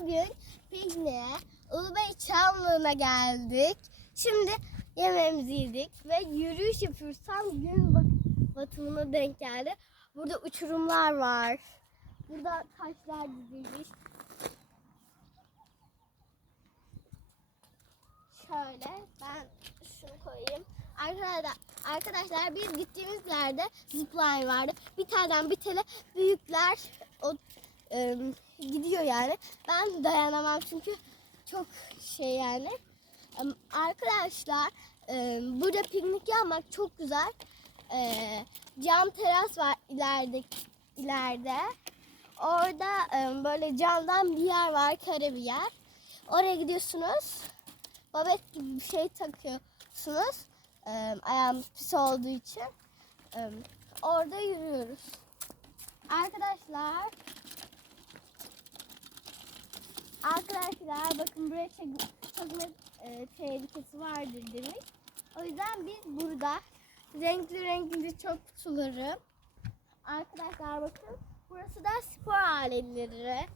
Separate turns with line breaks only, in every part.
Bugün pikniğe Ulubey Çamlığı'na geldik. Şimdi yemeğimizi yedik ve yürüyüş yapıyoruz. Gün bat- batımına denk geldi. Burada uçurumlar var. Burada taşlar dizilmiş. Şöyle ben şunu koyayım. Arkadaşlar, arkadaşlar biz gittiğimiz yerde zipline vardı. Bir taneden bir tele büyükler e, gidiyor yani. Ben dayanamam çünkü çok şey yani. Em, Arkadaşlar e, burada piknik yapmak çok güzel. E, cam teras var ileride ileride. Orada e, böyle camdan bir yer var, kare bir yer. Oraya gidiyorsunuz. Babet gibi bir şey takıyorsunuz. E, ayağımız pis olduğu için. E, orada yürüyoruz. Arkadaşlar Arkadaşlar bakın buraya çekme e, tehlikesi vardır demiş. O yüzden biz burada renkli renkli çöp kutuları. Arkadaşlar bakın burası da spor aletleri.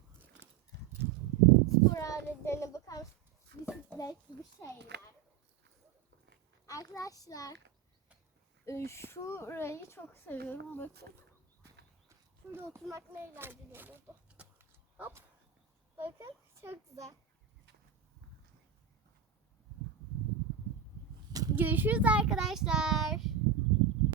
Spor aletlerine bakar bisiklet gibi şeyler. Arkadaşlar e, şurayı çok seviyorum bakın. Şurada oturmak ne eğlenceli olurdu. Hop. Çok güzel. Görüşürüz arkadaşlar.